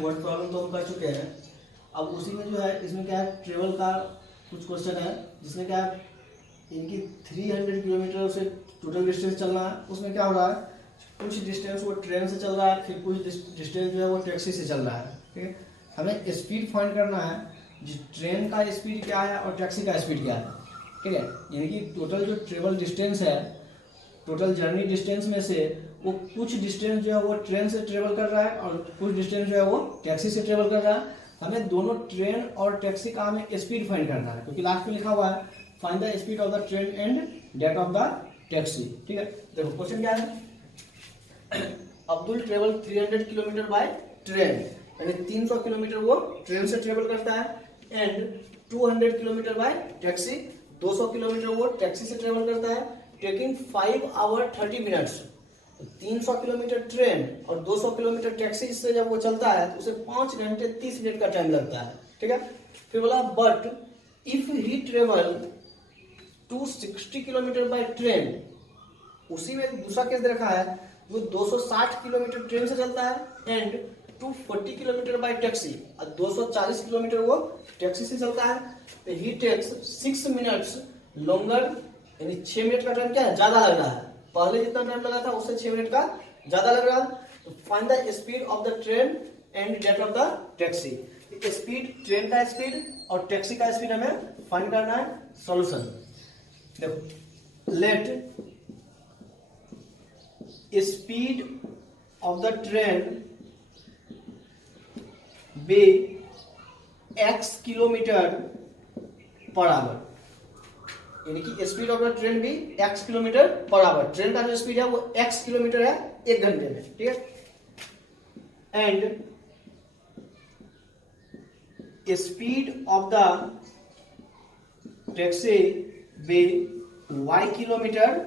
Word problem तो हम कर चुके हैं। अब उसी में जो है इसमें क्या है, ट्रेवल का कुछ क्वेश्चन है जिसमें क्या है इनकी 300 किलोमीटर से टोटल डिस्टेंस चलना है। उसमें क्या हो रहा है, कुछ डिस्टेंस वो ट्रेन से चल रहा है, फिर कुछ डिस्टेंस जो है वो टैक्सी से चल रहा है। ठीक है, हमें स्पीड फाइंड करना है, ट्रेन का स्पीड क्या है और टैक्सी का स्पीड क्या है। ठीक है, यानी कि टोटल जो ट्रेवल डिस्टेंस है, टोटल जर्नी डिस्टेंस में से वो कुछ डिस्टेंस जो है वो ट्रेन से ट्रेवल कर रहा है और कुछ डिस्टेंस जो है वो टैक्सी से ट्रेवल कर रहा है। हमें दोनों ट्रेन और टैक्सी का हमें स्पीड फाइंड करना है, क्योंकि लास्ट में लिखा हुआ है find the speed of the train and that of the taxi. ठीक है, देखो क्वेश्चन क्या है, Abdul travel 300 kilometre by train, यानी 300 किलोमीटर वो ट्रेन से ट्रेवल करता है, and 200 kilometre by taxi, 200 kilometre वो टैक्सी से ट्रेवल करता है, taking 5 hour 30 minutes. 300 kilometre train और 200 किलोमीटर टैक्सी से जब वो चलता है तो उसे 5 घंटे 30 मिनट का टाइम लगता है। ठीक है, फिर बोला but if he travel 260 kilometre by train, उसी में दूसरा केस दे रखा है वो 260 किलोमीटर ट्रेन से चलता है एंड 240 किलोमीटर बाय टैक्सी, और 240 किलोमीटर वो टैक्सी से चलता है, तो ही टेक्स 6 मिनट्स लॉन्गर, यानी 6 मिनट का टाइम क्या है, ज्यादा लग रहा है। पहले जितना टाइम लगा था उससे 6 मिनट का ज्यादा लग रहा है। तो find the speed of the train and that of the taxi. Speed, train का स्पीड और टैक्सी का स्पीड हमें फाइंड करना है। सॉल्यूशन देखो, let speed of the train be x kilometre per hour, यानी कि स्पीड ऑफ द ट्रेन भी x kilometre per hour. Train का जो स्पीड है वो x किलोमीटर है 1 घंटे में। ठीक है, and speed of the taxi be y kilometre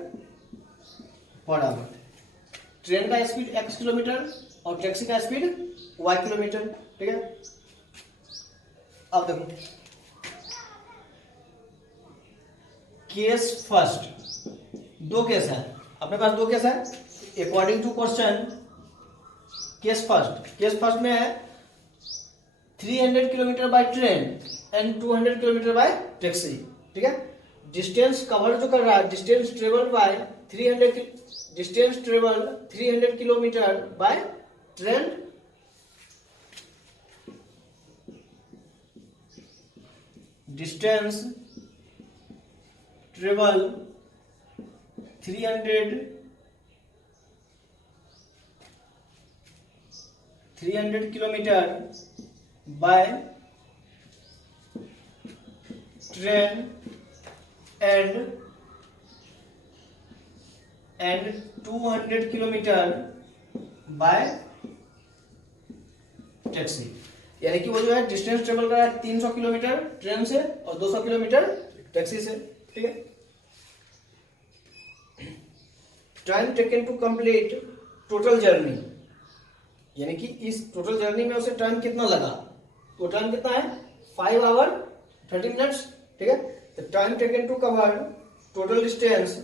per hour. Train का स्पीड x किलोमीटर और टैक्सी का स्पीड y किलोमीटर। ठीक है, अब देखो केस फर्स्ट, दो केस है अपने पास, दो केस है according to question. Case first में है 300 kilometre by train and 200 kilometre by taxi. ठीक है, डिस्टेंस कवर जो कर रहा है, distance travel by 300 kilometre by train, distance travel 300 kilometre by train and 200 kilometre by taxi, यानी कि वो जो है डिस्टेंस ट्रेवल कर रहा है 300 किलोमीटर ट्रेन से और 200 किलोमीटर टैक्सी से। ठीक है, time taken to complete total journey, यानी कि इस टोटल जर्नी में उसे टाइम कितना लगा, तो टाइम कितना है 5 आवर 30 मिनट्स। ठीक है, तो time taken to cover total distance,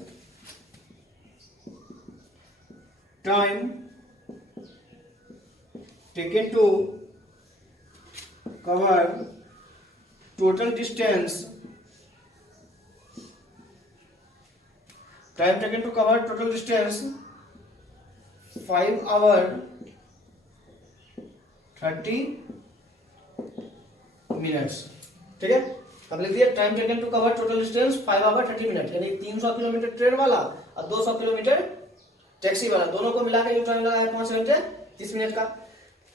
time taken to cover total distance, time taken to cover total distance 5 hour 30 minutes। ठीक है, अब लिख दिया time taken to cover total distance 5 hour 30 minute, यानी 300 किलोमीटर ट्रेन वाला और 200 किलोमीटर टैक्सी वाला, दोनों को मिला के जो टाइम लगा है 5 घंटे 30 मिनट का।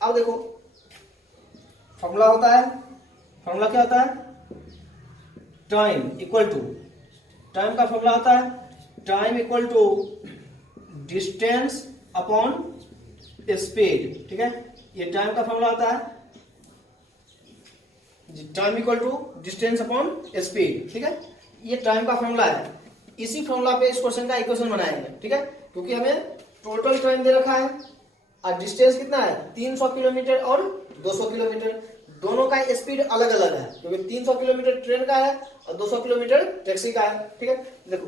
अब देखो फॉर्मूला होता है, फॉर्मूला क्या होता है, टाइम इक्वल टू, टाइम का फॉर्मूला होता है time equal to distance upon speed. ठीक है, ये टाइम का फॉर्मूला होता है, time equal to distance upon speed. ठीक है, ये टाइम का फॉर्मूला है। इसी फॉर्मूला पे इस क्वेश्चन का इक्वेशन बनाएंगे। ठीक है, क्योंकि हमें टोटल टाइम दे रखा है और डिस्टेंस कितना है 300 किलोमीटर और 200 किलोमीटर, दोनों का स्पीड अलग अलग है, क्योंकि 300 किलोमीटर ट्रेन का है और 200 किलोमीटर टैक्सी का है। ठीक है, देखो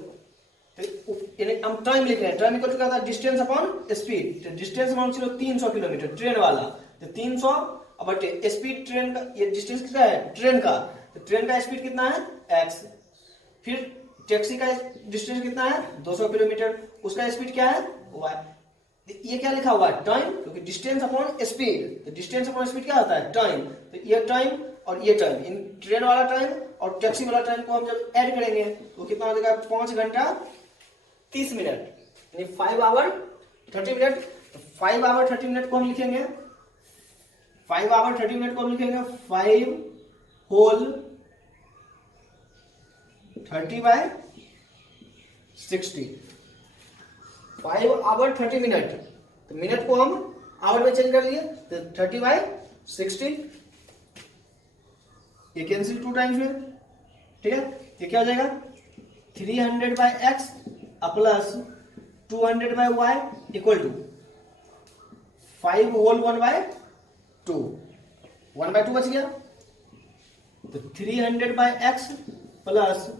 हम टाइम लिख रहे हैं, टाइम इक्वल टू क्या था डिस्टेंस अपॉन स्पीड, डिस्टेंस मान चलो 300 किलोमीटर ट्रेन वाला तो 300 बटे स्पीड ट्रेन का, ये डिस्टेंस कितना है ट्रेन का, तो ट्रेन का स्पीड कितना है x, फिर टैक्सी का डिस्टेंस कितना है 200 किलोमीटर, उसका स्पीड क्या है y। ये क्या लिखा हुआ है टाइम, क्योंकि डिस्टेंस अपॉन स्पीड, तो डिस्टेंस अपॉन स्पीड क्या होता है टाइम, तो ये टाइम और ये टाइम, इन ट्रेन वाला टाइम और टैक्सी वाला टाइम को हम जब ऐड करेंगे तो कितना हो जाएगा 5 घंटा 30 मिनट, यानी 5 आवर 30 मिनट। 5 आवर 30 मिनट को हम लिखेंगे 5 आवर 30 मिनट को हम लिखेंगे 5 होल 30/60, 5 आवर 30 मिनट, तो मिनट को हम आवर में चेंज कर लिए तो 30/60, ये कैंसिल 2 टाइम्स में, ठीक है। ये क्या हो जाएगा 300/x plus 200/y equal to 5 whole 1/2, 1/2 बच गया, तो 300/x plus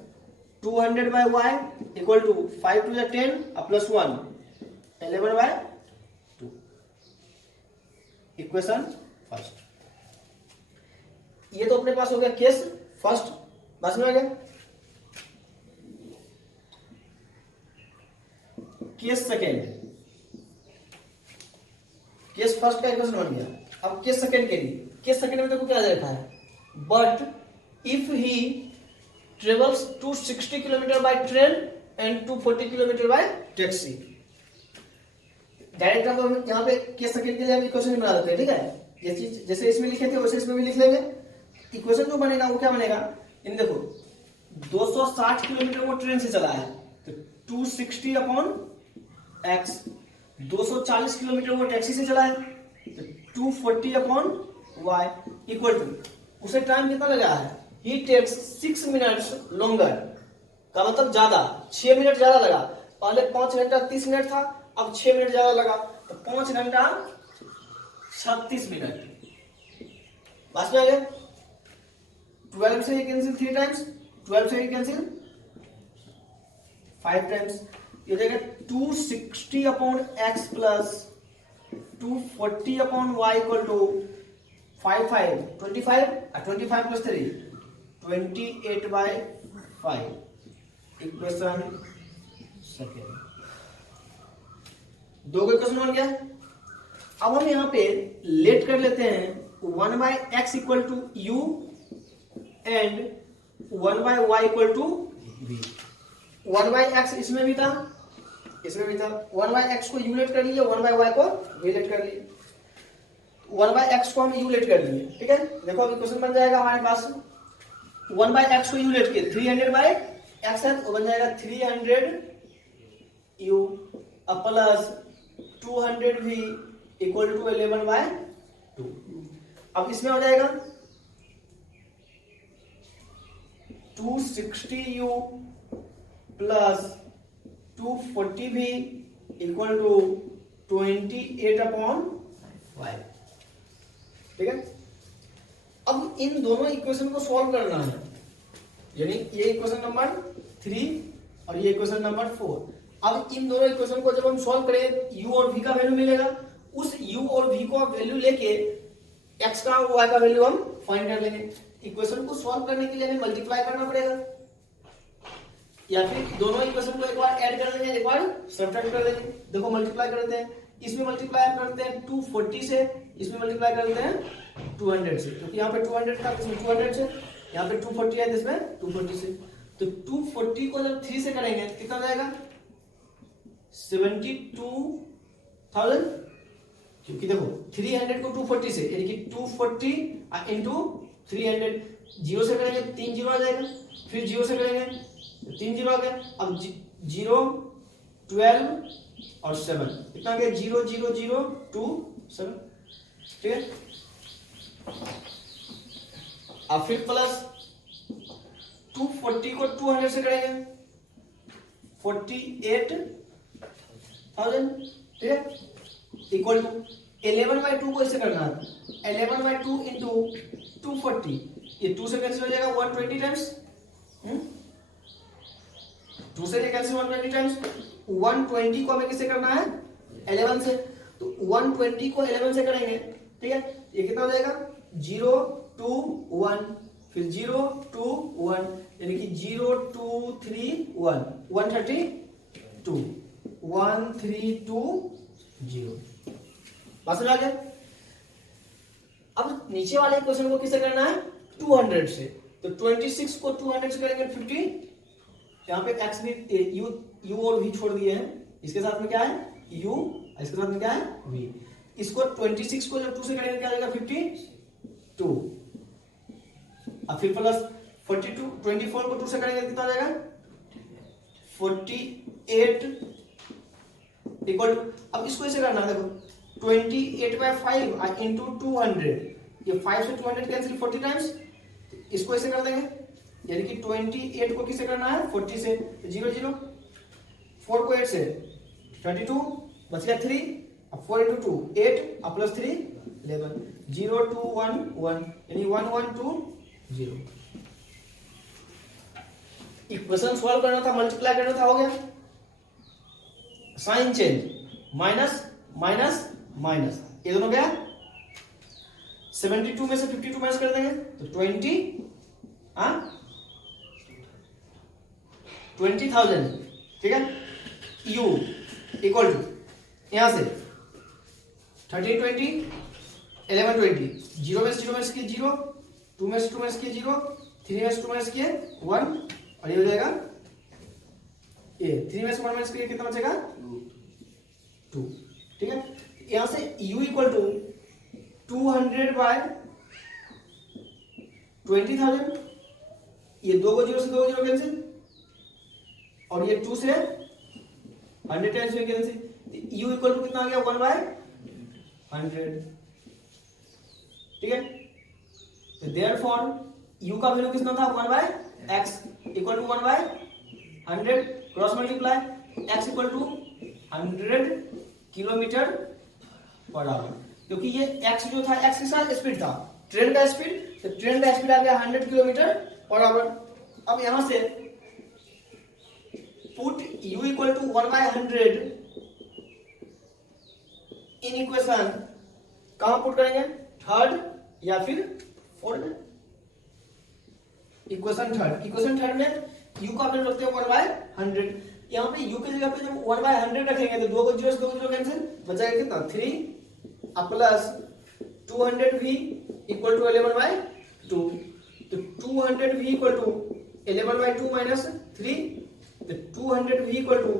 200/y equal to 5 to the 10 plus 1 11/2, equation first. ये तो अपने पास हो गया केस फर्स्ट, बस में आ गया। केस सेकेंड, केस फर्स्ट का इक्वेशन बन गया। अब केस सेकेंड के लिए, केस सेकेंड में देखो क्या देखा है, but if he travels 260 kilometre by train and 240 kilometre by taxi. Direct हम यहाँ पे केस सेकंड के लिए हम इक्वेशन बना देते हैं, ठीक है। ये चीज जैसे इसमें लिखे थे वैसे इसमें भी लिख लेंगे। इक्वेशन जो बनेगा वो क्या बनेगा, इन देखो 260 किलोमीटर वो ट्रेन से चला है तो 260 अपॉन एक्स, 240 किलोमीटर वो टैक्सी से चला है तो 240 अपॉन वाई इक्वल टू, उसे टाइम कितना लगा है, ही टेक्स 6 मिनट्स लॉन्गर, का मतलब ज्यादा 6 मिनट ज्यादा लगा, पहले 5 घंटा 30 मिनट था, अब 6 मिनट ज्यादा लगा तो 5 घंटा 36 मिनट। बस में आ गया, 12 से ये कैंसिल 3 टाइम्स, 12 से ये कैंसिल 5 टाइम्स, ये देगा 260 upon x plus 240 upon y equal to 5 5 25 25 plus 3 28/5, equation second. दो का इक्वेशन बन गया। अब हम यहाँ पे लेट कर लेते हैं 1/x equal to u and 1/y equal to v। 1/x इसमें भी था, इसमें भी था, 1/x को u लेट कर लिए, 1/y को v लेट कर लिए। 1/x को हम u लेट कर लिए, ठीक है। देखो अब इक्वेशन बन जाएगा हमारे पास 1/x को u लेट किए 300/x है तो बन जाएगा 300u plus 200v equal to 11/2। अब इसमें हो जाएगा 260u plus 240v equal to 28/5, ठीक है। अब इन दोनों इक्वेशन को सॉल्व करना है, यानी ये इक्वेशन नंबर 3 और ये इक्वेशन नंबर 4। अब इन दोनों इक्वेशन को जब हम सॉल्व करें u और v का वैल्यू मिलेगा, उस u और v को वैल्यू लेके x का और y का वैल्यू हम फाइंड कर लेंगे। इक्वेशन को सॉल्व करने के लिए हमें मल्टीप्लाई करना पड़ेगा, या फिर दोनों इक्वेशन को एक बार ऐड कर लेंगे, एक बार सब्ट्रैक्ट कर लेंगे। देखो मल्टीप्लाई करते हैं, इसमें मल्टीप्लाई करते हैं 240 से, इसमें मल्टीप्लाई करते हैं 200 से, क्योंकि यहाँ पे 200 था इसमें 200 से, यहाँ पे 240 है इसमें 240 से। तो 240 को जब 3 से करेंगे तो कितना जाएगा 72,000, क्योंकि देखो 300 को 240 से, यानी कि 240 इंटू 300, 0 से करेंगे 3 जीरो आ जाएगा, फिर 0 से करेंगे 3 जीरो आ गया। अब 0 12 और 7 कितना गया 0 0 0 2 7, ठीक है। अब फिर प्लस 240 को 200 से करेंगे 48,000, ठीक है, इक्वल टू 11/2 को ऐसे करना है 11/2 इंटू 240, ये 2 से कैंसिल हो जाएगा 120 टाइम्स, 2 से कैंसिल 120 टाइम्स। 120 को हमें किससे करना है 11 से, तो 120 को 11 से करेंगे तो ठीक है, ये कितना हो जाएगा 0 2 1, फिर 0 2 1, यानी कि 0 2 3 1, 132 1320। बात समझ आ गया। अब नीचे वाले क्वेश्चन को किससे करना है 200 से, तो 26 को 200 से करेंगे 50, यहाँ पे x भी u और v छोड़ दिए हैं, इसके साथ में क्या है u, इसके साथ में क्या है v। इसको 26 को जब 2 से करेंगे क्या आ जाएगा 52, अब फिर प्लस 42, 24 को 2 से करेंगे कितना आ जाएगा 48 इक्वल टू, अब इसको ऐसे करना देखो 28/5 इंटू 200, ये 5 से 200 कैंसिल 40 टाइम्स, इसको ऐसे कर देंगे, यानी कि 28 को किससे करना है 40 से, 0 0, 4 को 8 से 32, बच गया 3, अब 4 इंटू 2 8, अब प्लस 3 11, 0 2 1 1, यानी 1 1 2 0। इक्वेशन सॉल्व करना था, मल्टीप्लाई करना था, हो गया। Sign change, minus minus minus, ये दोनों गया, 72 में से 52 माइनस कर देंगे तो 20,000, ठीक है। u इक्वल टू यहां से 13 20 11 20, 0 में से 0 माइनस किए 0, 2 में से 2 माइनस किए 0, 3 में से 2 माइनस किए 1, और ये हो जाएगा ये 3 में से 1 माइनस किए कितना बचेगा 2, ठीक है। यहां से u इक्वल टू 200/20,000, ये 2 को 0 से 2 को 0 कैंसिल, और ये 2 से 100 टाइम्स में कैंसिल, u इक्वल टू कितना आ गया 1/100, ठीक है। तो देयरफॉर u का वैल्यू कितना था 1/x equal to 1/100, cross multiply x equal to 100 kilometre per hour, क्योंकि ये x जो था x के साथ स्पीड था, ट्रेन का स्पीड, तो ट्रेन का स्पीड आ गया 100 किलोमीटर पर आवर। अब यहां से put u equal to 1/100 in equation, कहां पुट करेंगे थर्ड या फिर फोर्थ, इक्वेशन थर्ड में u का वैल्यू रखते हैं 1/100, यहाँ पे u की जगह पे जब 1/100 रखेंगे तो 2 को 0 से 2 को 0 कैंसिल, बचेगा कितना 3, अब प्लस 200v इक्वल टू 11/2, तो 200v इक्वल टू 11/2 माइनस 3, तो 200v इक्वल टू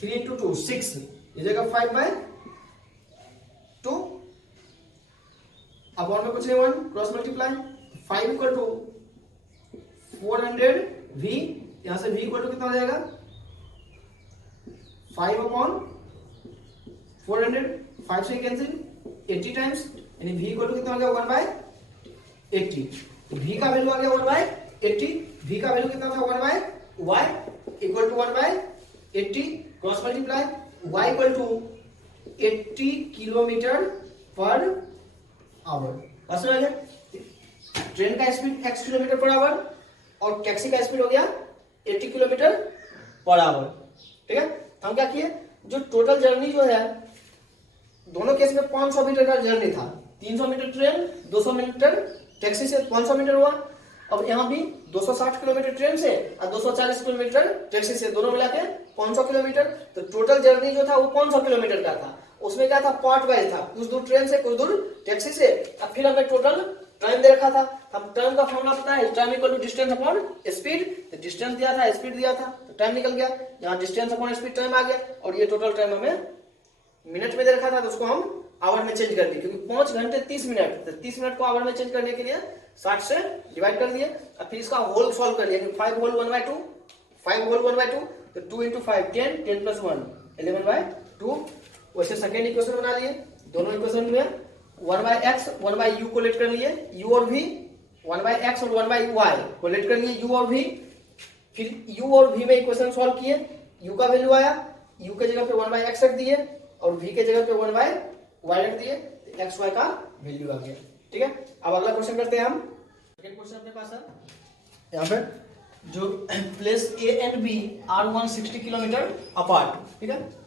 3 इंटू 2 6, ये जगह 5/2, अब और में कुछ नहीं 1, cross multiply 5 equal to 400v, यहां से v इक्वल टू कितना हो जाएगा 5/400, 5 से कैंसिल 80 टाइम्स, यानी v इक्वल टू कितना हो गया 1/80, तो v का वैल्यू आ गया 1/80, v का वैल्यू कितना था 1/y equal to 1/80, cross multiply y equal to 80 kilometre per hour. बस हो गया, ट्रेन का speed x kilometre per hour और टैक्सी का स्पीड हो गया 80 किलोमीटर पर आवर, ठीक है। तो हम क्या किए, जो टोटल जर्नी जो है दोनों केस में 500 मीटर का जर्नी था, 300 मीटर ट्रेन 200 मीटर टैक्सी से 500 मीटर हुआ। अब यहाँ भी 260 किलोमीटर ट्रेन से और 240 किलोमीटर टैक्सी से, दोनों मिला के 500 किलोमीटर, तो टोटल जर्नी जो था वो 500 किलोमीटर का था। उसमें क्या था पार्ट वाइज था, कुछ दूर ट्रेन से कुछ दूर टैक्सी से। अब फिर हमें टोटल टाइम दे रखा था, हम टाइम का फॉर्मूला पता है, time equal to distance upon speed, तो डिस्टेंस दिया था स्पीड दिया था तो टाइम निकल गया, यहाँ डिस्टेंस अपॉन स्पीड टाइम आ गया, और ये टोटल टाइम हमें मिनट में दे रखा था तो उसको हम आवर में चेंज कर दिए, क्योंकि 5 घंटे 30 मिनट, तो 30 मिनट को आवर में चेंज करने के लिए 60 से डिवाइड कर दिए। अब फिर इसका होल सॉल्व कर लिया, 5 होल 1/2, 5 होल 1/2, तो 2 इंटू 5 10, 10 प्लस 1 11/2। वैसे सेकेंड इक्वेशन बना लिए, दोनों इक्वेशन में 1/x 1/u को लेट कर लिए, u और v 1/x और 1/y को लेट कर लिए, u और v, फिर u और v में इक्वेशन सॉल्व किए, u का वैल्यू आया, u के जगह पे 1/x रख दिए और v के जगह पे 1/y रख दिए, तो x y का वैल्यू आ गया, ठीक है। अब अगला क्वेश्चन करते हैं हम, सेकंड क्वेश्चन अपने पास है यहाँ पे, जो place a and b are 160 kilometre apart, ठीक है।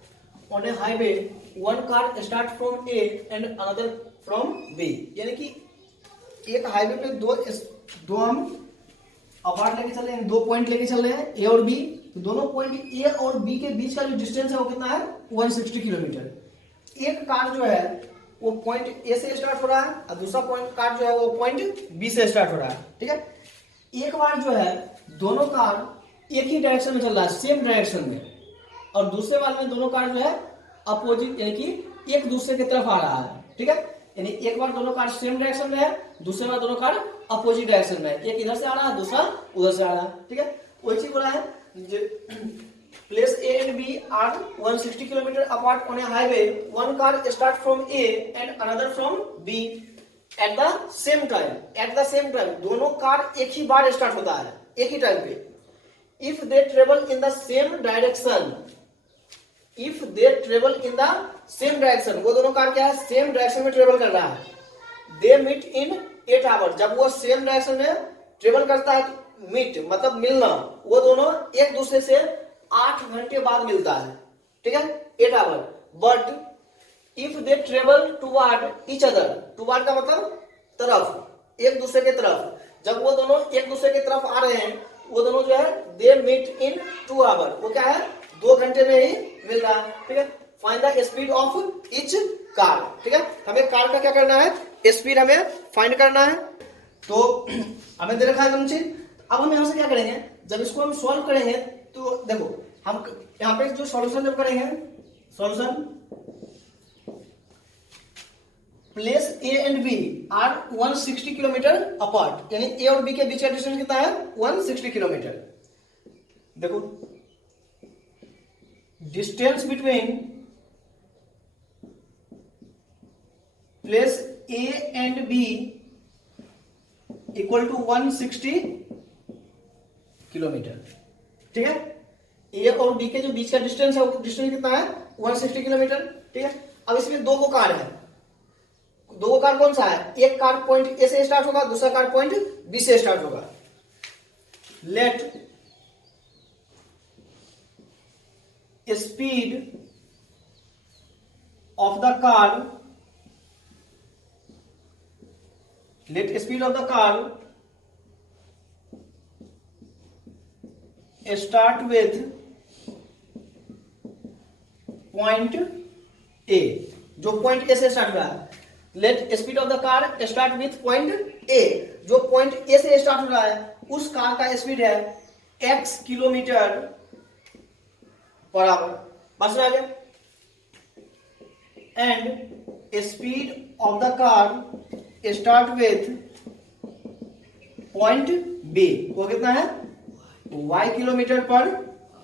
On a highway, one car start from A and another from B, यानी कि एक हाईवे पे दो हम अपार्ट लेके चल रहे हैं, 2 पॉइंट लेके चल रहे हैं ए और बी। तो दोनों पॉइंट ए और बी के बीच का जो डिस्टेंस है वो कितना है 160 किलोमीटर। एक कार जो है वो पॉइंट ए से स्टार्ट हो रहा है और दूसरा पॉइंट कार जो है वो पॉइंट बी से स्टार्ट हो रहा है, ठीक है। एक बार जो है दोनों कार एक ही डायरेक्शन में चल रहा है, सेम डायरेक्शन में, और दूसरे बार में दोनों कार जो है अपोजिट यानी कि एक दूसरे की तरफ आ रहा है, ठीक है। यानी एक बार दोनों कार सेम डायरेक्शन में है, दूसरे बार दोनों कार अपोजिट डायरेक्शन में है, एक इधर से आ रहा है दूसरा उधर से आ रहा है, ठीक है। वही चीज बोला है place A and B are 160 kilometre apart on a highway, one car start from A and another from B at the same time. At the same time दोनों कार एक ही बार स्टार्ट होता है, एक ही टाइम पे। If they travel in the same direction, if they travel in the same direction, वो दोनों कार क्या है सेम डायरेक्शन में ट्रेवल कर रहा है। दे मीट इन 8 आवर्स, जब वो सेम डायरेक्शन में ट्रेवल करता है, मीट मतलब मिलना, वो दोनों एक दूसरे से 8 घंटे बाद मिलता है, ठीक है, 8 hour. But if they travel toward each other, toward का मतलब तरफ, एक दूसरे के तरफ, जब वो दोनों एक दूसरे की तरफ आ रहे हैं, वो दोनों जो है दे मीट इन 2 आवर, वो क्या है 2 घंटे में ही मिल रहा है, ठीक है। Find the speed of each car, ठीक है, हमें कार का क्या करना है, स्पीड हमें फाइंड करना है। तो हमें दे रखा है कौन सी, अब हम यहां से क्या करेंगे, जब इसको हम सॉल्व करेंगे तो देखो हम यहाँ पे जो सॉल्यूशन जब करेंगे, solution place A and B are 160 kilometre apart, यानी ए और बी के बीच का डिस्टेंस कितना है 160 किलोमीटर। देखो distance between place A and B equal to 160 kilometre, ठीक है। ए और बी के जो बीच का डिस्टेंस है वो डिस्टेंस कितना है 160 किलोमीटर, ठीक है। अब इसमें दो को कार है, दो कार कौन सा है, एक कार पॉइंट ए से स्टार्ट होगा, दूसरा कार पॉइंट बी से स्टार्ट होगा। Late speed of the car, late speed of the car start with point ए, जो पॉइंट ए से स्टार्ट हो रहा है। Late speed of the car start with point ए, जो पॉइंट ए से स्टार्ट हो रहा है उस कार का स्पीड है x किलोमीटर पर आवर, बस आ गया। And speed of the car start with point B, वो कितना है y किलोमीटर पर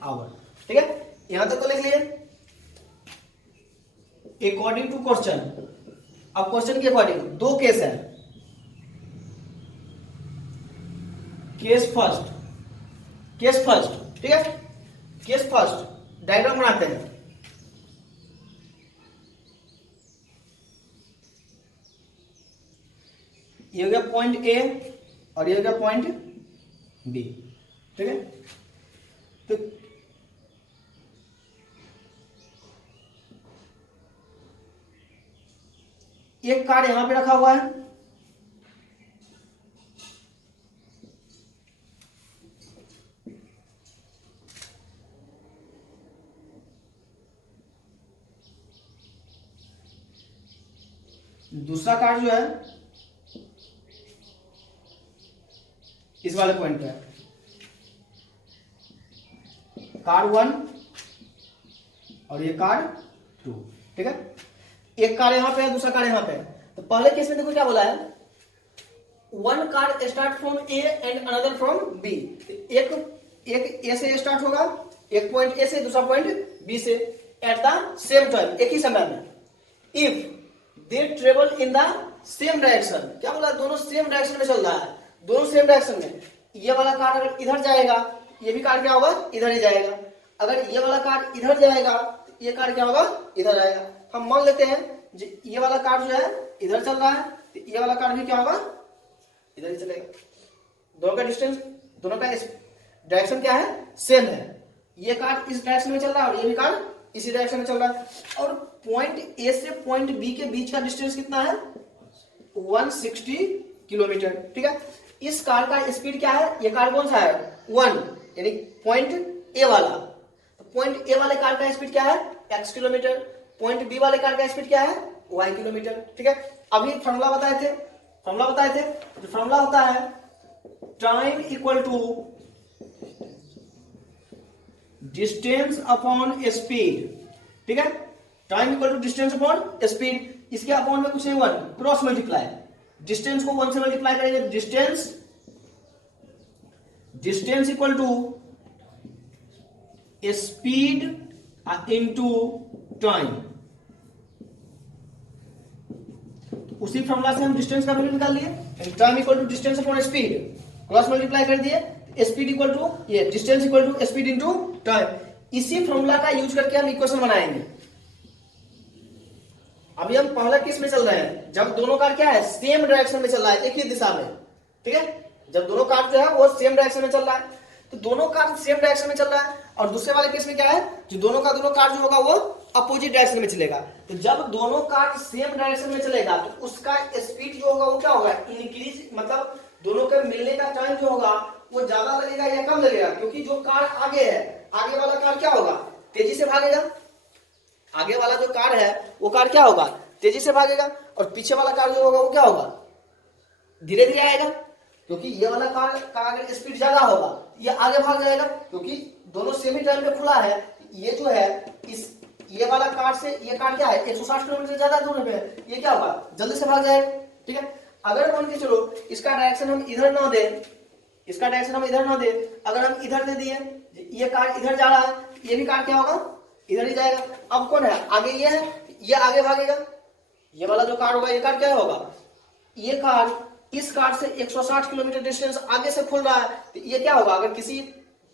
आवर, ठीक है। यहां तक तो लिख लिए अकॉर्डिंग टू क्वेश्चन। अब क्वेश्चन के अकॉर्डिंग दो केस है, केस फर्स्ट, ठीक है। केस फर्स्ट डायग्राम बनाते हैं। ये हो गया पॉइंट ए और ये हो गया पॉइंट बी, ठीक है। तो एक कार यहां पे रखा हुआ है, दूसरा कार जो है इस वाले पॉइंट पे है, कार 1 और ये कार 2, ठीक है। एक कार यहां पे है, दूसरा कार यहां पे है। तो पहले केस में देखो क्या बोला है, one car start from A and another from B. एक ए से स्टार्ट होगा, एक पॉइंट ए से, दूसरा पॉइंट बी से, एट द सेम टाइम, एक ही समय में। If they travel in the same direction, क्या बोला, दोनों सेम डायरेक्शन में चल रहा है, दोनों सेम डायरेक्शन में। ये वाला कार अगर इधर जाएगा, ये भी कार क्या होगा इधर ही जाएगा। अगर ये वाला कार इधर जाएगा, ये कार क्या होगा इधर आएगा। हम मान लेते हैं ये वाला कार जो है इधर चल रहा है, तो ये वाला कार भी क्या होगा इधर ही चलेगा। दोनों का डिस्टेंस, दोनों का डायरेक्शन क्या है सेम है। ये कार इस डायरेक्शन में चल रहा है और ये भी कार इसी डायरेक्शन में चल रहा है। और पॉइंट ए से पॉइंट बी के बीच का डिस्टेंस कितना है 160 किलोमीटर। ठीक है, इस कार का स्पीड क्या है, ये कार कौन सा है 1, यानी पॉइंट ए वाला, तो पॉइंट ए वाले कार का स्पीड क्या है x किलोमीटर, पॉइंट बी वाले कार का स्पीड क्या है y किलोमीटर। ठीक है, अभी फॉर्मूला बताए थे, जो फॉर्मूला होता है time equal to distance upon speed. ठीक है, time equal to distance upon speed, इसके अपॉन में कुछ नहीं 1, क्रॉस मल्टीप्लाई, डिस्टेंस को 1 से मल्टीप्लाई करेंगे, distance equal to speed into time. उसी फॉर्मूला से हम डिस्टेंस का वैल्यू निकाल लिए, time equal to distance upon speed, cross multiply कर दिए, स्पीड इक्वल टू ये distance equal to speed into time. इसी फॉर्मूला का यूज करके हम इक्वेशन बनाएंगे। अभी हम पहला किस में चल रहे हैं, जब दोनों कार क्या है सेम डायरेक्शन में चल रहा है, एक ही दिशा में। ठीक है, जब दोनों कार जो है वो सेम डायरेक्शन में चल रहा है, तो दोनों कार सेम डायरेक्शन में चल रहा है। और दूसरे वाले केस में क्या है, जो दोनों कार जो होगा वो अपोजिट डायरेक्शन में चलेगा। तो जब दोनों कार सेम डायरेक्शन में चलेगा तो उसका स्पीड जो होगा वो क्या होगा इंक्रीज, मतलब दोनों के मिलने का टाइम जो होगा वो ज्यादा लगेगा या कम लगेगा, क्योंकि जो कार आगे है, आगे वाला कार क्या होगा तेजी से भागेगा, आगे वाला जो कार है वो कार क्या होगा तेजी से भागेगा, और पीछे वाला कार जो होगा वो क्या होगा धीरे धीरे आएगा, क्योंकि ये वाला कार का अगर स्पीड ज्यादा होगा ये आगे भाग जाएगा, क्योंकि दोनों सेम ही टाइम पे खुला है। ये जो है इस ये वाला कार से ये कार क्या है 160 किलोमीटर ज्यादा दूर पे है, ये क्या होगा जल्दी से भाग जाएगा। ठीक है, अगर मान के चलो इसका डायरेक्शन हम इधर ना दे, अगर हम इधर दे दिए, ये कार इधर जा रहा है, ये भी कार क्या होगा इधर ही जाएगा। अब कौन है आगे, ये है, ये आगे भागेगा, ये वाला जो कार होगा ये कार क्या होगा, ये कार इस कार से 160 किलोमीटर डिस्टेंस आगे से खुल रहा है, तो ये क्या होगा अगर किसी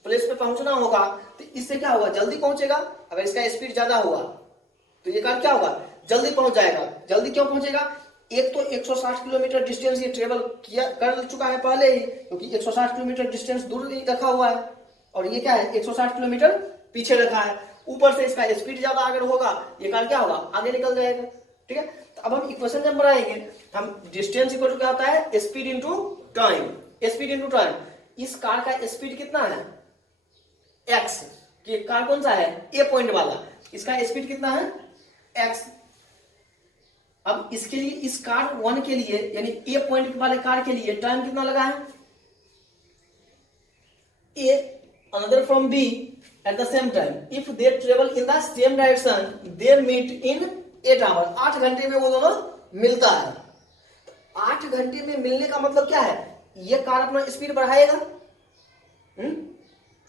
प्लेस पे पहुंचना होगा तो इससे क्या होगा जल्दी पहुंचेगा। अगर इसका स्पीड ज्यादा होगा तो ये कार क्या होगा जल्दी पहुंच जाएगा। जल्दी क्यों पहुंचेगा, एक तो 160 किलोमीटर डिस्टेंस ये ट्रेवल किया कर चुका है पहले ही, क्योंकि 160 किलोमीटर डिस्टेंस दूर नहीं रखा हुआ है, और ये क्या है 160 किलोमीटर पीछे रखा है। ऊपर से इसका स्पीड ज्यादा अगर होगा ये कार क्या होगा आगे निकल जाएगा। ठीक है, तो अब हम इक्वेशन जब बनाएंगे हम डिस्टेंस इक्वल टू क्या होता है स्पीड इनटू टाइम, इस कार का स्पीड कितना है x, कि कार कौन सा है ए पॉइंट वाला, इसका स्पीड कितना है x। अब इसके लिए इस कार 1 के लिए यानी ए पॉइंट वाले कार के लिए टाइम कितना लगा है a another from b at the same time if they travel in the same direction they meet in 8 hours। 8 घंटे में वो दोनों मिलता है। 8 घंटे में मिलने का मतलब क्या है, ये कार अपना स्पीड बढ़ाएगा,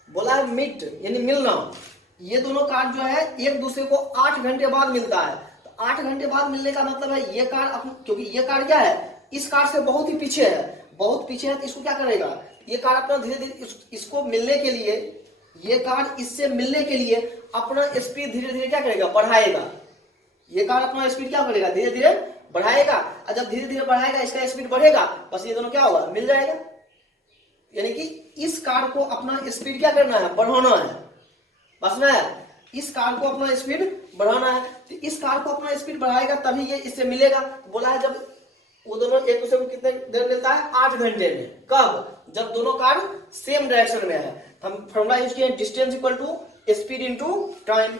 बोला है मीट यानी मिलना, ये दोनों कार जो है एक दूसरे को 8 घंटे बाद मिलता है। तो 8 घंटे बाद मिलने का मतलब है ये कार क्योंकि ये कार क्या है इस कार से बहुत ही पीछे है, तो इसको क्या करेगा ये कार अपना धीरे धीरे इसको मिलने के लिए, ये कार इससे मिलने के लिए अपना स्पीड धीरे धीरे क्या करेगा बढ़ाएगा। ये कार अपना स्पीड क्या करेगा धीरे धीरे बढ़ाएगा, और जब धीरे धीरे बढ़ाएगा इसका स्पीड बढ़ेगा, बस ये दोनों क्या होगा मिल जाएगा। यानी कि इस कार को अपना स्पीड क्या करना है बढ़ाना है, बस ना है इस कार को अपना स्पीड बढ़ाना है। तो इस कार को अपना स्पीड बढ़ाएगा तभी ये इससे मिलेगा। बोला है जब वो दोनों एक दूसरे को कितने देर मिलता है 8 घंटे में, कब जब दोनों कार सेम डायरेक्शन में है। हम फॉर्मूला यूज किए distance equal to speed into time.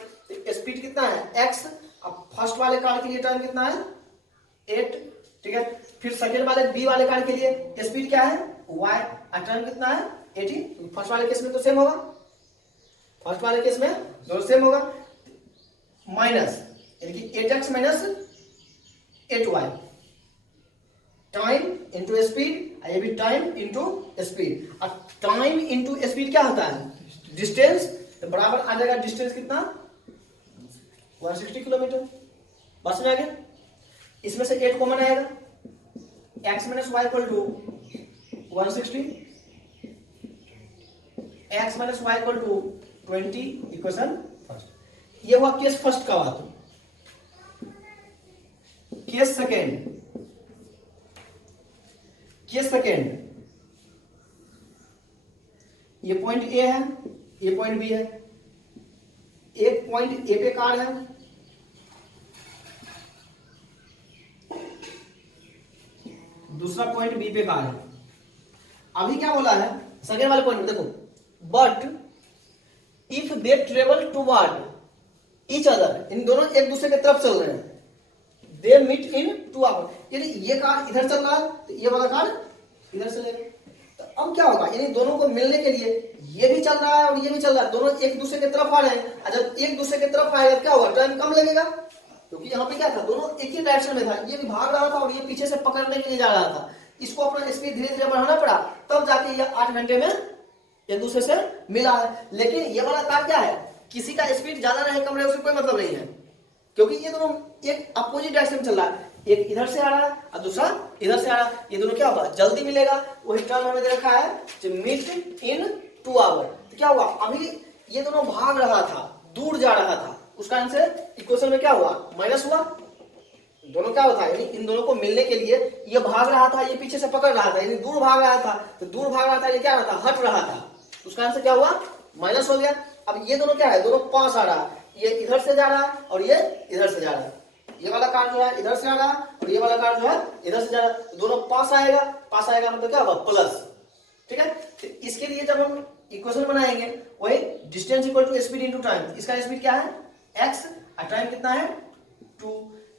Speed कितना है x, अब फर्स्ट वाले कार के लिए टाइम कितना है 8। ठीक है, फिर सेकंड वाले बी वाले कार के लिए स्पीड क्या है y, और टाइम कितना है 80। फर्स्ट वाले केस में तो सेम होगा, फर्स्ट वाले केस में दोनों सेम होगा, माइनस यानी कि 8x minus 8y, time into speed, ये भी टाइम इंटू स्पीड। और टाइम इंटू स्पीड क्या होता है डिस्टेंस, तो बराबर आ जाएगा डिस्टेंस कितना 160 किलोमीटर। बस में आ गया, इसमें से 8 कॉमन आएगा, x minus y equal to 160, x minus y equal to 20, equation first. ये हुआ केस फर्स्ट का बात। केस सेकेंड, ये पॉइंट ए है, ये पॉइंट बी है, एक पॉइंट ए पे कार है, दूसरा पॉइंट बी पे कार है। अभी क्या बोला है सेकेंड वाले पॉइंट में, देखो but if they travel toward each other, इन दोनों एक दूसरे की तरफ चल रहे हैं, दे मीट इन 2 आवर, यानी ये कार इधर चल रहा है तो ये वाला कार इधर चलेगा। तो अब क्या होगा, यानी दोनों को मिलने के लिए ये भी चल रहा है और ये भी चल रहा है, दोनों एक दूसरे की तरफ आ रहे हैं। और जब एक दूसरे की तरफ आएगा क्या होगा, टाइम कम लगेगा, क्योंकि यहाँ पे क्या था, दोनों एक ही डायरेक्शन में था, ये भी भाग रहा था और ये पीछे से पकड़ने के लिए जा रहा था। इसको अपना स्पीड धीरे धीरे बढ़ाना पड़ा, तब जाके ये 8 घंटे में एक दूसरे से मिला है। लेकिन ये वाला कार क्या है, किसी का स्पीड ज्यादा रहे कम रहे उससे कोई मतलब नहीं है, क्योंकि ये दोनों एक अपोजिट डायरेक्शन में चल रहा है, एक इधर से आ रहा है और दूसरा इधर से आ रहा है। ये दोनों क्या होगा, जल्दी मिलेगा। वही टर्म हमें दे रखा है मीट इन 2 आवर। तो क्या हुआ, अभी ये दोनों भाग रहा था, दूर जा रहा था, उसका आंसर इक्वेशन में क्या हुआ, माइनस हुआ। दोनों क्या होता है, यानी इन दोनों को मिलने के लिए ये भाग रहा था, ये पीछे से पकड़ रहा था, यानी दूर भाग रहा था, तो दूर भाग रहा था, ये क्या रहा था, हट रहा था, उसका आंसर क्या हुआ, माइनस हो गया। अब ये दोनों क्या है, दोनों पास आ रहा है, ये इधर से जा रहा है और ये इधर से जा रहा है। ये वाला कार जो है इधर से आ रहा है और ये वाला कार जो है इधर से जा रहा है, तो दोनों पास आएगा, पास आएगा मतलब क्या होगा, प्लस। ठीक है, तो इसके लिए जब हम इक्वेशन बनाएंगे, वही distance equal to speed into time. इसका स्पीड क्या है x और टाइम कितना है 2,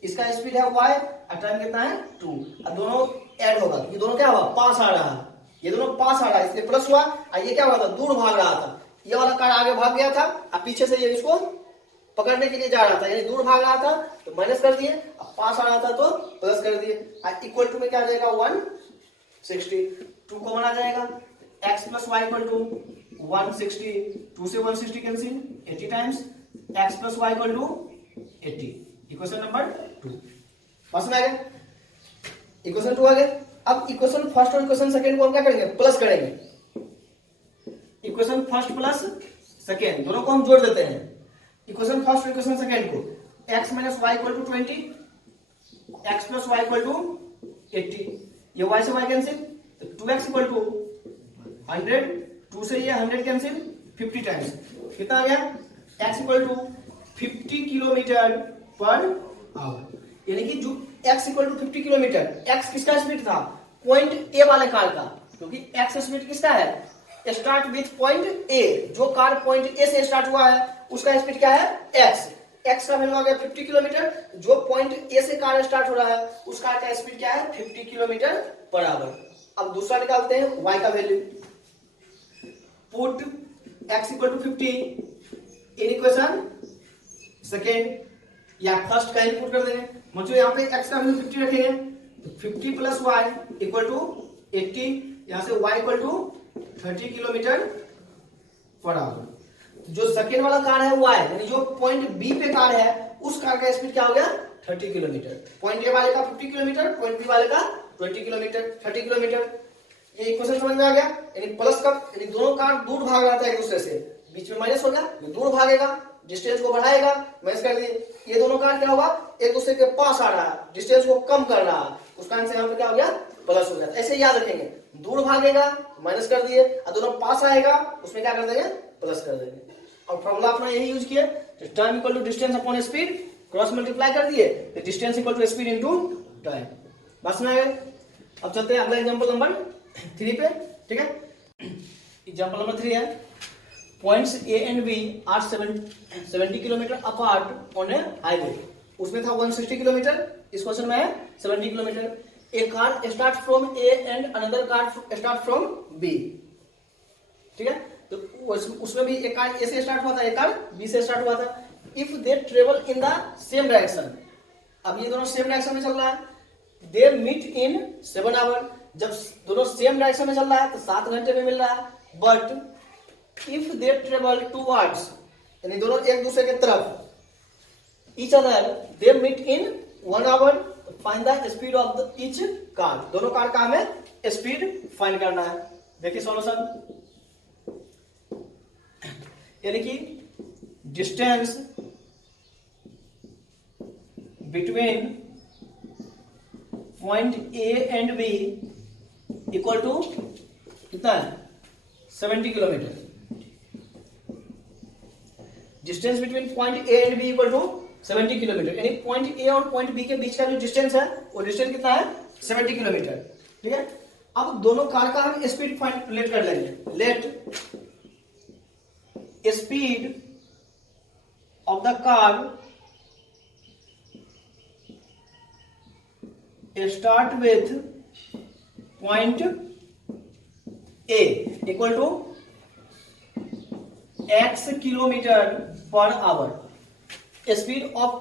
इसका स्पीड है y और टाइम कितना है 2, और दोनों ऐड होगा, ये दोनों क्या हुआ, पास आ रहा है, ये दोनों पास आ रहा है, इसलिए प्लस हुआ। और ये क्या हुआ था, दूर भाग रहा था, ये वाला कार आगे भाग गया था और पीछे से ये इसको पकड़ने के लिए जा रहा था, यानी दूर भाग रहा था तो माइनस कर दिए, अब पास आ रहा था तो प्लस कर दिए। और इक्वल टू में क्या आ जाएगा 160, 2 कॉमन आ जाएगा, x plus y equal to 160, 2 से 160 cancel 80 times, x plus y equal to 80, equation number 2। बस में आ गया, इक्वेशन 2 आ गया। अब इक्वेशन फर्स्ट और इक्वेशन सेकंड को हम क्या करेंगे, प्लस करेंगे। इक्वेशन फर्स्ट प्लस सेकंड दोनों को हम जोड़ देते हैं, इक्वेशन फर्स्ट और इक्वेशन सेकंड को, x minus y equal to 20, x plus y equal to 80, ये y से y कैंसिल, तो 2x इक्वल टू 100, 2 से ये 100 कैंसिल 50 टाइम्स, कितना आ गया, x equal to 50 kilometre per hour. यानी कि जो x equal to 50 kilometre, x किसका स्पीड था, पॉइंट ए वाले कार का, क्योंकि x स्पीड किसका है, स्टार्ट विथ पॉइंट ए, जो कार पॉइंट ए से स्टार्ट हुआ है उसका स्पीड क्या है x, x का वैल्यू आ गया 50 किलोमीटर, जो पॉइंट ए से कार स्टार्ट हो रहा है उस कार का स्पीड क्या है 50 किलोमीटर पर आवर। अब दूसरा निकालते हैं y का value, put x equal to 50 in equation second, या फर्स्ट का इनपुट कर देंगे, मतलब यहाँ पे x का वैल्यू 50 रखेंगे, तो 50 प्लस y इक्वल टू 80, यहाँ से y equal to 30 kilometre per hour. जो सेकेंड वाला कार है y, यानी जो पॉइंट बी पे कार है उस कार का स्पीड क्या हो गया 30 किलोमीटर, पॉइंट ए वाले का 50 किलोमीटर, पॉइंट बी वाले का 20 किलोमीटर, 30 किलोमीटर। ये इक्वेशन समझ में आ गया, यानी प्लस का, यानी दोनों कार दूर भाग रहा था एक दूसरे से, बीच में माइनस हो गया, ये दूर भागेगा, डिस्टेंस को बढ़ाएगा, माइनस कर दिए। ये दोनों कार क्या होगा, एक दूसरे के पास आ रहा है, डिस्टेंस को कम कर रहा है, उसका आंसर यहाँ पे क्या हो गया, प्लस हो गया। ऐसे याद रखेंगे, दूर भागेगा माइनस कर दिए, और दोनों पास आएगा उसमें क्या कर देंगे, प्लस कर देंगे। और फॉर्मूला अपना यही यूज किया, time equal to distance upon speed, cross multiply कर दिए, distance equal to speed into time. बस में आएगा। अब चलते हैं अगला एग्जांपल नंबर 3 पे। ठीक है, एग्जांपल नंबर 3 है, points A and B are 70 kilometre apart on a highway. उसमें था 160 किलोमीटर, इस क्वेश्चन में है 70 kilometre. A car start from A and another car start from B. ठीक है, तो उसमें भी एक कार ए से स्टार्ट हुआ था, एक कार बी से स्टार्ट हुआ था। If they travel in the same direction, अब ये दोनों सेम डायरेक्शन में चल रहा है, दे मीट इन 7 आवर। जब दोनों सेम डायरेक्शन में चल रहा है तो 7 घंटे में मिल रहा है। But if they travel towards, यानी दोनों एक दूसरे के तरफ, each other they meet in 1 hour, find the speed of the each car. दोनों कार का हमें स्पीड फाइंड करना है। देखिए सॉल्यूशन, यानी कि distance between point A and B equal to कितना है 70 kilometre. Distance between point A and B equal to 70 kilometre, यानी पॉइंट ए और पॉइंट बी के बीच का जो डिस्टेंस है वो डिस्टेंस कितना है 70 किलोमीटर। ठीक है। अब दोनों कार का हम स्पीड फाइंड लेट कर लेंगे। Let speed of the car start with point A equal to x kilometre per hour. Speed of the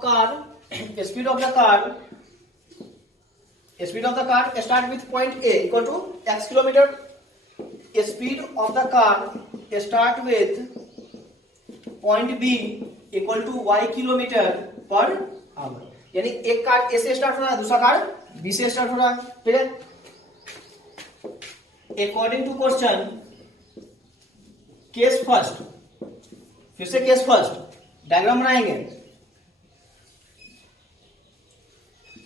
car start with point A equal to x kilometre. Speed of the car start with point B equal to y kilometre per hour. यानी एक car ए से start हो रहा है, दूसरा car B से start हो रहा है। ठीक है। According to question case first, फिर से केस फर्स्ट डायग्राम बनाएंगे।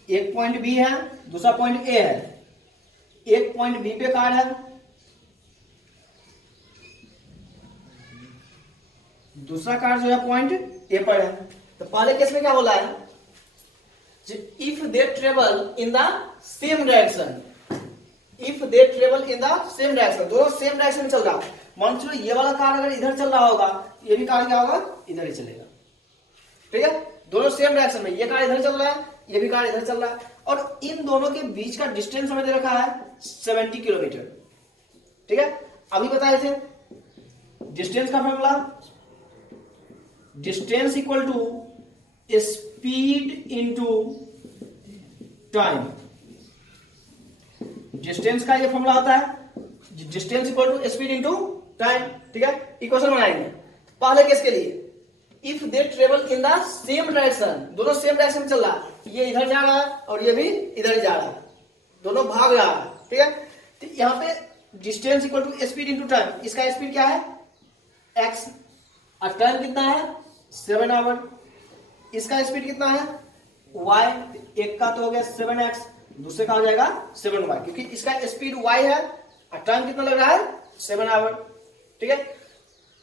एक पॉइंट बी है, दूसरा पॉइंट ए है। एक पॉइंट बी पे कार है, दूसरा कार जो है पॉइंट ए पर है। तो पहले केस में क्या बोला है, if they travel in the same direction, if they travel in the same direction, दोनों सेम डायरेक्शन में चल रहा है। मान चलो ये वाला कार अगर इधर चल रहा होगा, ये भी कार क्या होगा, इधर ही चलेगा। ठीक है। दोनों सेम डायरेक्शन में, ये कार इधर चल रहा है, ये भी कार इधर चल रहा है, और इन दोनों के बीच का डिस्टेंस हमें दे रखा है 70 किलोमीटर। ठीक है। अभी बताए थे डिस्टेंस का formula, distance equal to speed into time. Distance का ये फॉर्मूला होता है, distance equal to speed into time. ठीक है। इक्वेशन बनाएंगे। पहले केस के लिए if they travel in the same direction, दोनों सेम डायरेक्शन में चल रहा है, ये इधर जा रहा है और ये भी इधर जा रहा है, दोनों भाग रहा है। ठीक है। तो यहां पे distance equal to speed into time, इसका स्पीड क्या है x, और टाइम कितना है 7 आवर। इसका स्पीड कितना है y, एक का तो हो गया 7x, दूसरे का हो जाएगा 7y, क्योंकि इसका स्पीड y है और टाइम कितना लग रहा है 7 आवर। ठीक है।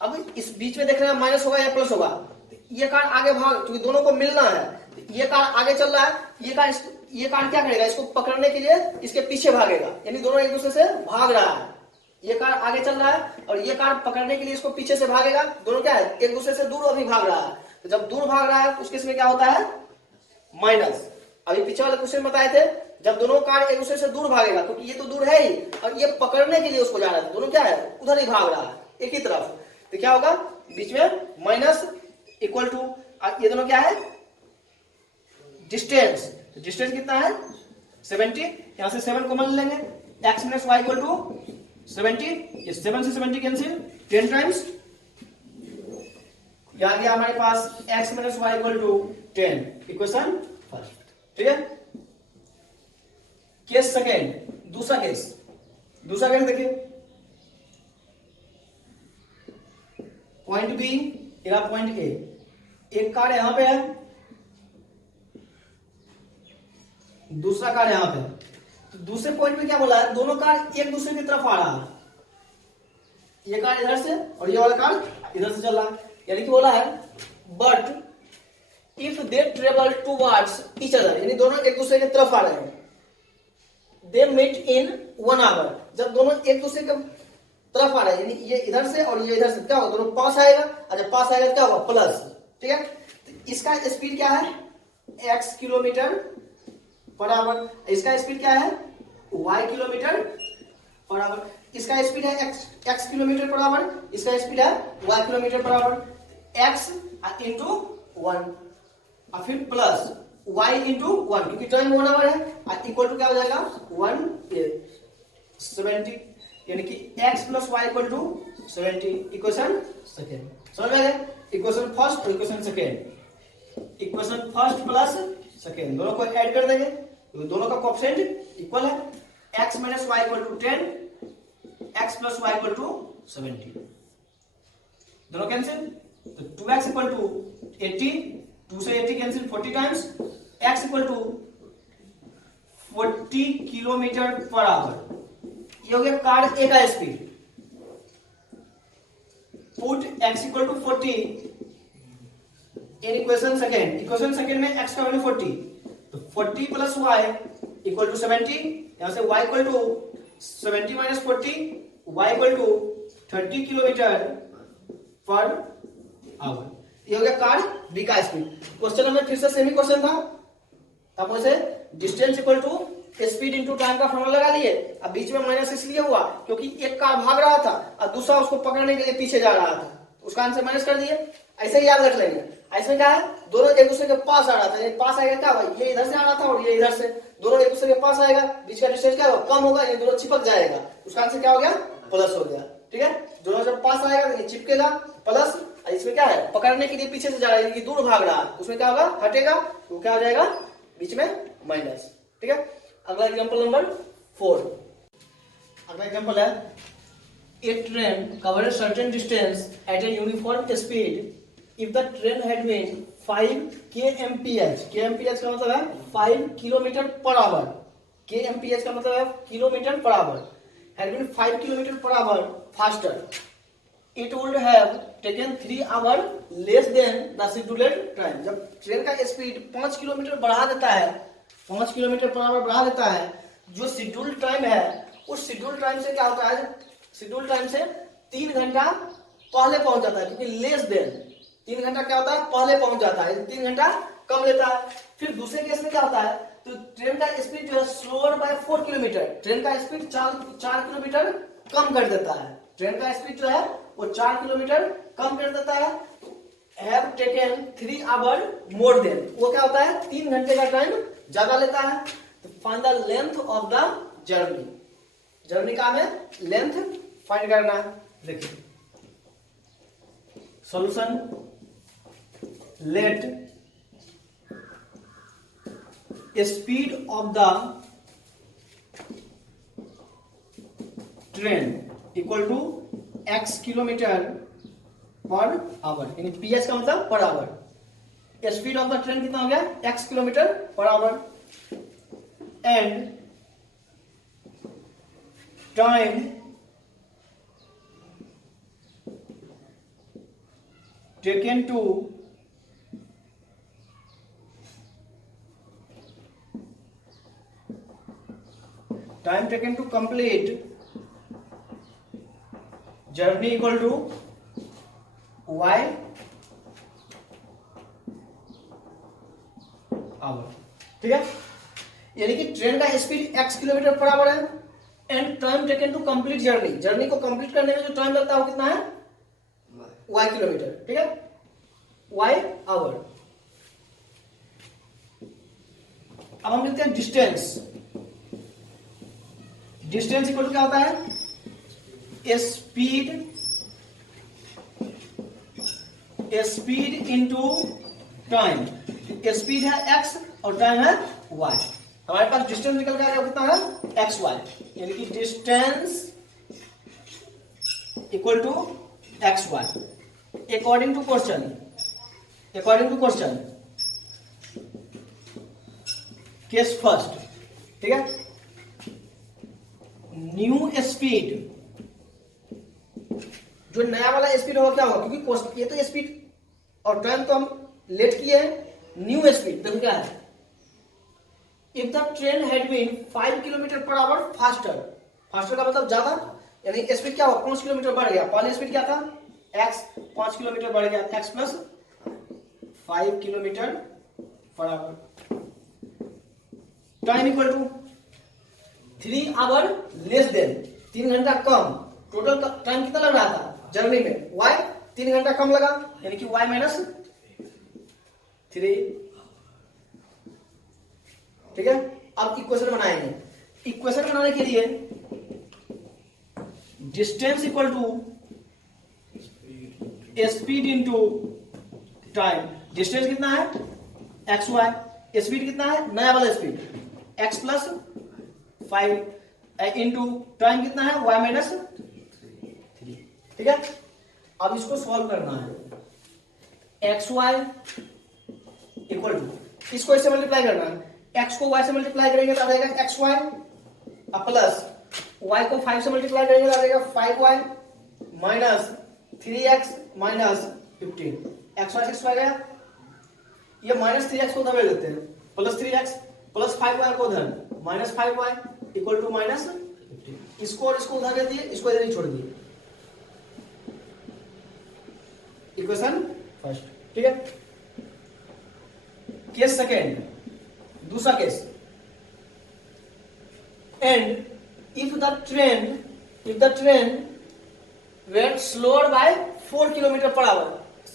अब इस बीच में देख रहे हैं माइनस होगा या प्लस होगा, ये कार आगे भाग, क्योंकि दोनों को मिलना है, ये कार आगे चल रहा है, ये कार क्या करेगा, इसको पकड़ने के लिए इसके पीछे भागेगा, यानी दोनों एक दूसरे से भाग रहा है। ये कार आगे चल रहा है और ये कार पकड़ने के लिए इसको पीछे से भागेगा, दोनों क्या है, एक दूसरे से दूर अभी भाग रहा है। तो जब दूर भाग रहा है तो उस केस में क्या होता है माइनस। अभी पीछे वाले क्वेश्चन बताए थे, जब दोनों कार एक दूसरे से दूर भागेगा, क्योंकि ये तो दूर है ही और ये पकड़ने के लिए उसको जा रहा है, दोनों क्या है उधर ही भाग रहा है एक ही तरफ, तो क्या होगा बीच में माइनस इक्वल टू, ये दोनों क्या है डिस्टेंस। तो डिस्टेंस कितना है 70, यहां से 7 कॉमन लेंगे, x minus y equal to 70, ये 7 से 70 कैंसिल 10 टाइम्स, यहां गया हमारे पास x minus y equal to 10, equation first. ठीक है। केस सेकेंड, दूसरा केस देखिए, पॉइंट बी या पॉइंट ए, एक कार यहां पे है, दूसरा कार यहां पे। तो दूसरे पॉइंट पे क्या बोला है, दोनों कार एक दूसरे की तरफ आ रहा है, ये कार इधर से और ये वाला कार इधर से चल रहा है, यानी कि बोला है but if they travel towards each other, यानी दोनों एक दूसरे की तरफ आ रहे हैं, दे मीट इन 1 आवर, जब दोनों एक दूसरे के तरफ आ रहे हैं, यानी ये इधर से और ये इधर से, क्या होगा दोनों पास आएगा, और जब पास आएगा क्या होगा प्लस। ठीक है। तो इसका स्पीड क्या है x किलोमीटर पर आवर, इसका स्पीड क्या है y किलोमीटर पर आवर, इसका स्पीड है x किलोमीटर पर आवर, इसका स्पीड है y kilometre per our, x into 1 और फिर प्लस y इंटू 1, क्योंकि टाइम 1 आवर है, और इक्वल टू क्या हो जाएगा 170, यानी कि x plus y equal to 70, equation second. समझ में आ गया, इक्वेशन फर्स्ट और equation second, equation first plus second दोनों को ऐड कर देंगे, तो दोनों का कोएफिशिएंट इक्वल है, x minus y equal to 10, x plus y equal to 70, दोनों कैंसिल, तो 2x इक्वल टू 80, 2 से 80 cancel 40 times, x equal to 40 kilometre per hour, ये हो गया कार ए का speed. Put x equal to 40 in equation second, equation second में x का value 40, तो 40 प्लस y इक्वल टू 70, यहां से y equal to 70 minus 40 y equal to 30 kilometre per hour. ये हो गया कार बी का स्पीड। क्वेश्चन में फिर से सेम ही क्वेश्चन था, अब वैसे distance equal to speed into time का फॉर्मूला लगा लिए। अब बीच में माइनस इसलिए हुआ क्योंकि एक कार भाग रहा था और दूसरा उसको पकड़ने के लिए पीछे जा रहा था, उसका आंसर माइनस कर दिए। ऐसे ही याद रख लेंगे। ऐसे क्या है, दोनों एक दूसरे के पास आ रहा था, ये पास आएगा क्या भाई, ये इधर से आ रहा था और ये इधर से, दोनों एक दूसरे के पास आएगा, बीच का डिस्टेंस क्या होगा, कम होगा, ये दोनों चिपक जाएगा, उसका आंसर क्या हो गया, प्लस हो गया। ठीक है, दोनों जब पास आएगा तो ये चिपकेगा प्लस, इसमें क्या है, पकड़ने के लिए पीछे से जा रहा है, ये दूर भाग रहा है, उसमें क्या होगा, हटेगा, तो क्या हो जाएगा बीच में माइनस। ठीक है, अगला एग्जांपल नंबर 4। अगला एग्जांपल है, a train covered a certain distance at a uniform speed if the train had been 5 kmph। kmph का मतलब है 5 किलोमीटर पर आवर। kmph का मतलब है kilometre per our. had been 5 kilometre per our faster, it would have taken 3 hours less than the scheduled time। जब train का speed 5 kilometre बढ़ा देता है, 5 किलोमीटर पर आवर बढ़ा देता है, जो शेड्यूल टाइम है उस शेड्यूल टाइम से क्या होता है, शेड्यूल टाइम से 3 घंटा पहले पहुंच जाता है, क्योंकि लेस देन 3 घंटा क्या होता है, पहले पहुंच जाता है, 3 घंटा कम लेता है। फिर दूसरे केस में क्या होता है, तो ट्रेन का स्पीड जो है स्लोअर बाय 4 किलोमीटर, ट्रेन का स्पीड 4 किलोमीटर कम कर देता है, ट्रेन का स्पीड जो है वो 4 किलोमीटर कम कर देता है। Have taken 3 hour more than, वो क्या होता है, 3 घंटे का टाइम ज्यादा लेता है। तो find the length of the journey, journey का हमें लेंथ फाइंड करना है। देखिए solution, let speed of the train equal to x kilometre per hour, यानी ph का मतलब per hour. Speed of the train कितना हो गया, x kilometre per hour, and time taken to complete journey equal to y hour. ठीक है, यानी कि ट्रेन का speed x kilometre per hour है, and time taken to complete journey, journey को कंप्लीट करने में जो टाइम लगता है वो कितना है, y किलोमीटर। ठीक है, y आवर। अब हम लिखते हैं डिस्टेंस, डिस्टेंस इक्वल टू क्या होता है, स्पीड इंटू टाइम। स्पीड है x और टाइम है y, हमारे पास डिस्टेंस निकल के आ गया, कितना है, xy, यानी कि distance equal to xy according to question, case first. ठीक है, न्यू स्पीड, जो नया वाला स्पीड होगा क्या होगा, क्योंकि ये तो स्पीड और टाइम तो हम लेट किए हैं, न्यू स्पीड देखो क्या है, if the train had been 5 kilometre per hour faster, faster का मतलब ज्यादा, यानी स्पीड क्या होगा, 5 किलोमीटर बढ़ गया, पहले स्पीड क्या था x, 5 किलोमीटर बढ़ गया, x plus 5 kilometre per hour, time equal to 3 hour less than, 3 घंटा कम, टोटल टाइम कितना लग रहा था जर्नी में, y 3 घंटा कम लगा, यानी कि y माइनस 3। ठीक है, अब इक्वेशन बनाएंगे, इक्वेशन बनाने के लिए distance equal to speed into time, distance कितना है एक्स वाई, स्पीड कितना है नया वाला speed x plus 5 into time कितना है y माइनस 3। ठीक है, अब इसको सॉल्व करना है, एक्स वाई इक्वल टू, इसको इससे मल्टीप्लाई करना है, x को y से मल्टीप्लाई करेंगे तो आ जाएगा एक्स वाई, प्लस y को 5 से मल्टीप्लाई करेंगे तो आ जाएगा 5y minus 3x minus 15, x y 6 आ गया, ये माइनस 3x को उधर ले लेते हैं, प्लस 3x प्लस 5y को उधर minus 5y equal to minus इसको और इसको उधर कर दिए, इसको इधर ही छोड़ दिए। इक्वेशन फर्स्ट, ठीक है। केस सेकेंड, दूसरा case, and if the train went slower by 4 kilometre per hour,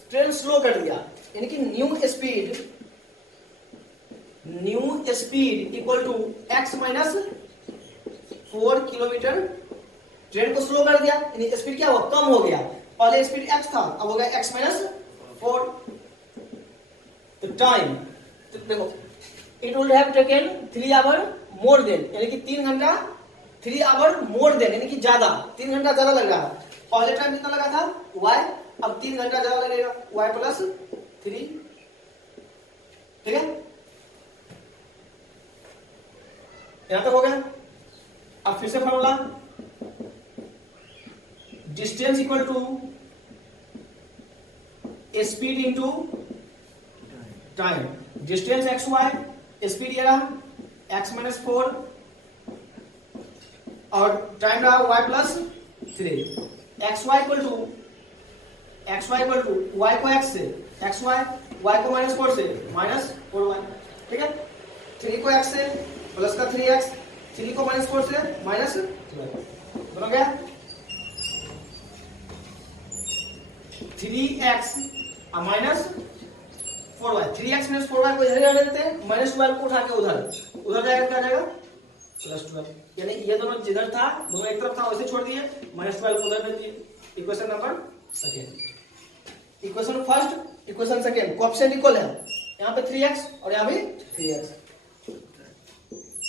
train slow कर दिया, यानी कि new speed equal to x minus 4 kilometre, train को स्लो कर दिया, यानी स्पीड क्या हुआ, कम हो गया। पहले स्पीड x था, अब हो गया x माइनस 4। तो टाइम, तो देखो, it would have taken 3 hour more than, यानी कि 3 घंटा, 3 आवर मोर देन, यानी कि ज्यादा, 3 घंटा ज्यादा लग रहा है। पहले टाइम कितना लगा था y, अब 3 घंटा ज्यादा लगेगा, y प्लस 3, ठीक है। यहां तक हो गया। अब फिर से formula, distance equal to speed into time. Distance x y, speed ये रहा x माइनस 4 और टाइम रहा y plus 3। X y equal to y को x से एक्स वाई, y को माइनस 4 से माइनस 4y, ठीक है। 3 को x से प्लस का 3x, 3 को माइनस 4 से माइनस 12, दोनों गया। 3x minus 4y, 3x minus 4y को इधर ही देते हैं, माइनस 12 को उठा के उधर जाएगा, क्या जाएगा प्लस 12, यानी ये दोनों जिधर था, दोनों एक तरफ था, वैसे छोड़ दिए, माइनस 12 को उधर दे दिए। Equation number second. Equation first, equation second, coefficient equal है, यहाँ पे 3x और यहाँ भी 3x।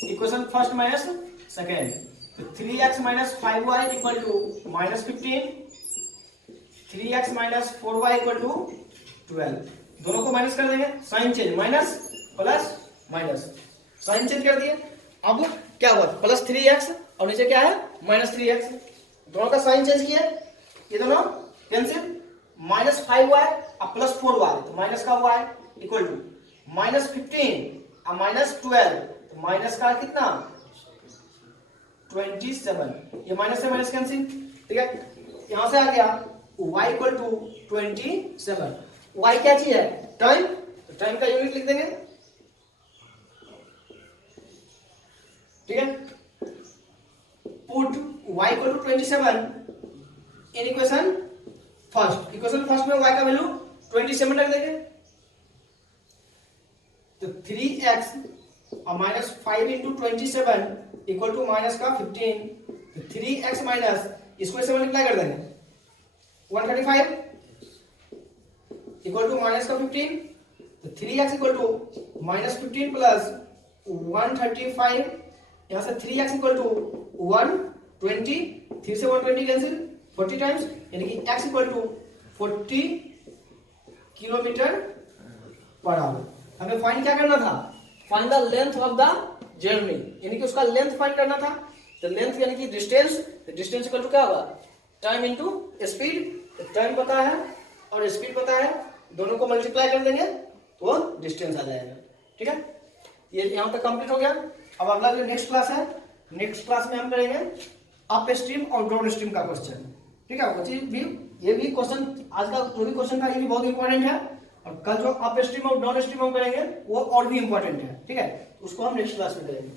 Equation first minus second, तो 3x minus 5y equal to minus 15, 3x minus 4y equal to 12, दोनों को माइनस कर देंगे, sign change, minus plus minus, sign change कर दिए। अब क्या हुआ, प्लस 3x और नीचे क्या है माइनस 3x, दोनों का साइन चेंज किया, ये दोनों कैंसिल, माइनस 5y और प्लस 4y, तो माइनस का y इक्वल टू माइनस 15 और माइनस 12, तो माइनस का कितना 27, ये माइनस से माइनस कैंसिल, ठीक है। यहां से आ गया y इक्वल टू 27, y क्या चीज है, टाइम, तो टाइम का यूनिट लिख देंगे, ठीक है। Put y equal to 27 in equation first, equation first में y का वैल्यू 27 रख देंगे, तो 3x और minus 5 into 27 equal to minus का 15, तो 3x माइनस इसको ऐसे मल्टीप्लाई कर देंगे, 135 इक्वल टू माइनस का 15, तो 3x equal to minus 15 plus 135, यहां से 3x इक्वल टू 120, 3 से 120 कैंसिल, 40 टाइम्स, यानी कि x equal to 40 kilometre per hour. हमें फाइंड क्या करना था, find the length of the journey, यानी कि उसका लेंथ फाइंड करना था। तो लेंथ यानी कि डिस्टेंस, तो डिस्टेंस इक्वल टू क्या होगा, टाइम इनटू स्पीड, टाइम पता है और स्पीड पता है, दोनों को मल्टीप्लाई कर देंगे तो डिस्टेंस आ जाएगा, ठीक है। ये यहां तक कंप्लीट हो गया। अब अगला जो नेक्स्ट क्लास है, नेक्स्ट क्लास में हम करेंगे अप स्ट्रीम और डाउन स्ट्रीम का क्वेश्चन, ठीक है। बच्चे भी ये भी क्वेश्चन, आज का जो भी क्वेश्चन था ये भी बहुत इंपॉर्टेंट है, और कल जो अप स्ट्रीम और डाउन स्ट्रीम हम करेंगे वो और भी इंपॉर्टेंट है, ठीक है। उसको हम नेक्स्ट क्लास में करेंगे।